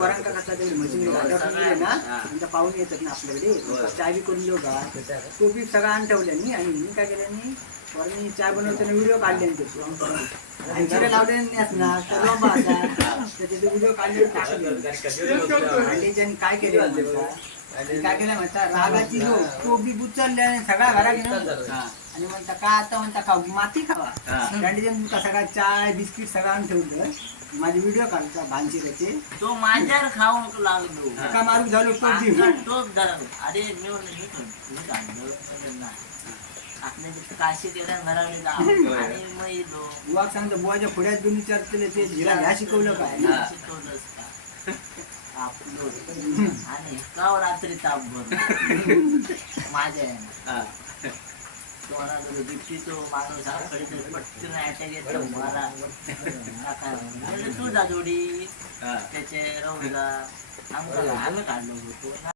पोरांका कसा तरी म्हशीने गाड्या ना नंतर पाहून येतात ना आपल्याकडे चाय बी करून देऊ का तो बी सगळा आण ठेवल्यानी आणि मी काय केल्यानी पोरांनी चाय बनवताना व्हिडिओ काढले आणि चिरे लावले ना त्याचे व्हिडिओ काढले टाकले आणि त्याने काय केलं काय केलं म्हणता रागाची तो बी उचलले आणि सगळा घरा घेऊन आणि म्हणता का आता म्हणता का माती खावा त्याने सगळा चाय बिस्किट सगळं आणून ठेवलं. माझे व्हिडिओ काढता भानशिराचे तो माझ्यावर खाऊ लागलो का मारू झालो टोप धरलो. अरे मी काढलं आपल्या काशी केल्या घराने जाऊ आणि मग येलो बुवा सांगतो बुवाच्या पुढ्यात घेऊन विचारले ते हिला ह्या शिकवलं काय शिकवलंच का आपलं आणि का रात्री ताप भर माझ्या तो माणूस पटकन अटॅक येतो मला तू दादोडी त्याचे रौदा आम्ही काढलो होतो.